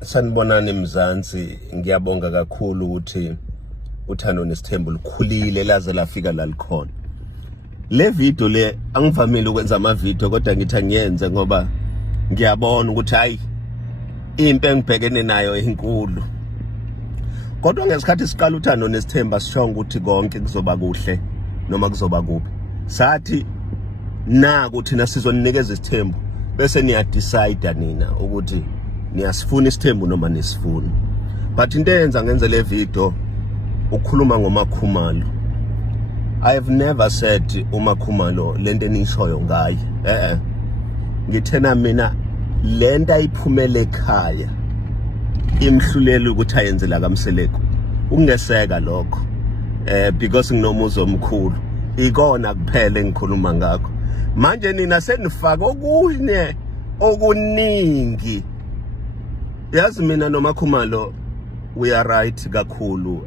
Sanibonani Mzansi, ngiyabonga kakhulu ukuthi uthando nesithembu likhulile laze lafika la likhona. Le video le angivamile ukwenza ama video kodwa ngithi ngiyenze ngoba ngiyabona ukuthi hayi impe engibhekene nayo enkulu. Kodwa ngesikhathi siqala uthando nesithembu sishonga ukuthi konke kuzoba kuhle noma kuzoba kubi. Sathi ukuthi thina sizoninikeza isithembu bese niya decide nina ukuthi niyasifuna isithembu noma nisifuna. But into eyenza ngenze le video ukukhuluma ngoMakhumalo. I have never said uMakhumalo lento enishoyo ngaye. Ngithena mina lento ayiphumele ekhaya imhlulela ukuthi ayenze la kaMseleko. Ungeseka lokho. Because nginomuzi omkhulu. Ikona kuphela engikhuluma ngakho. Manje nina senifaka okunye okuningi. Yazi mina noMakhumalo we are right kakhulu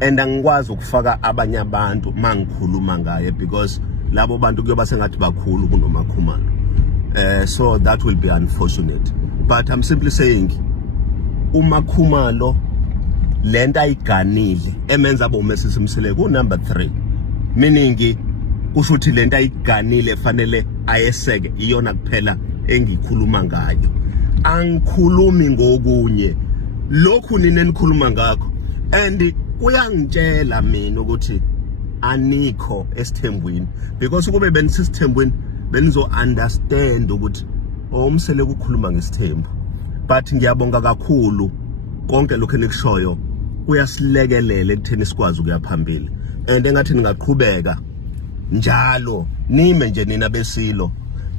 and angikwazi ukufaka abanye abantu mangikhuluma ngaye because labo bantu kuyoba sengathi bakhulu kunoMakhumalo. So that will be unfortunate. But I'm simply saying uMakhumalo lento ayiganile emenza bomesisi Mseleko number 3. Meaning kusho ukuthi lento ayiganile fanele ayeseke iyona kuphela engikhuluma ngayo. Angikhulumi ngokunye lokhu nina enikhuluma ngakho and kuyangitshela mina ukuthi anikho esithembweni because kube benisisithembweni benizo understand ukuthi Mseleko ukukhuluma ngesithembu. But ngiyabonga kakhulu konke lokho enikushoyo kuyasilekelela ekutheni sikwazi ukuya phambili and engathi ningaqhubeka njalo nime nje nina besilo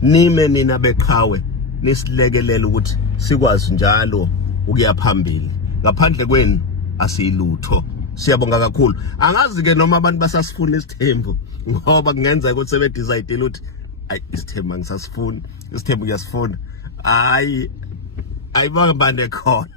nime nina beqhawe nisilekelela ukuthi sikwazi njalo ukuya phambili. Ngaphandle kwenu asiyilutho. Siyabonga kakhulu. Angazi ke noma abantu basasifuna isithembu ngoba kungenza ukuthi sebe decide ukuthi ayi isithembu angisasifuni, isithembu ngiyasifuna. Hayi ayibanga bande khona.